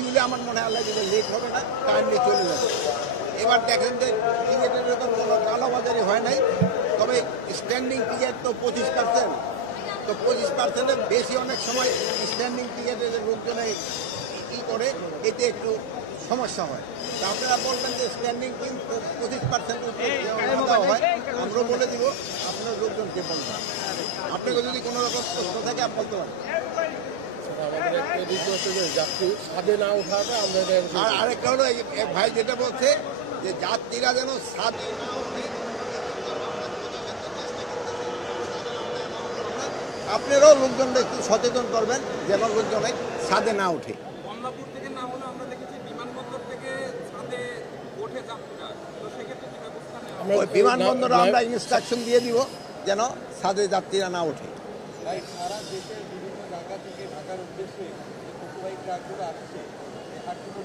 এগুলি আমার মনে হয় যে লেট হবে না, টাইমলি চলে যাবে। এবার দেখেন যে টিকিটের তো কোনো কালোবাজারি হয় নাই, তবে স্ট্যান্ডিং টিকিট তো 25%, তো 25%-এর বেশি অনেক সময় স্ট্যান্ডিং টিকিটের লোকজনে ই করে, এতে একটু সমস্যা হয়। তা আপনারা বলবেন যে স্ট্যান্ডিং কিন্তু 25% দেওয়া হয়, আমরা বলে দিব, আপনার লোকজনকে বলবেন। আপনাকে যদি কোনো রকম প্রশ্ন থাকে আপনি বলতে পারেন। আর আরেকটা হলো ভাই যেটা বলছে যে যাত্রীরা যেন ছাদে না ওঠে, আপনারাও লোকজনকে একটু সচেতন করবেন যেন লোকজনে ছাদে না ওঠে। কমলাপুর থেকে না হলে আমরা দেখেছি বিমানবন্দর থেকে ছাদে ওঠে যাত্রীরা, তো সেক্ষেত্রে কি ব্যবস্থা নেওয়া? ওই বিমানবন্দরে আমরা ইনস্ট্রাকশন দিয়ে দিব যেন ছাদে যাত্রীরা না ওঠে। সারা দেশের বিভিন্ন জায়গা থেকে ঢাকার উদ্দেশ্যে পশুবাহী ট্রাকগুলো আসছে, এই হাটগুলো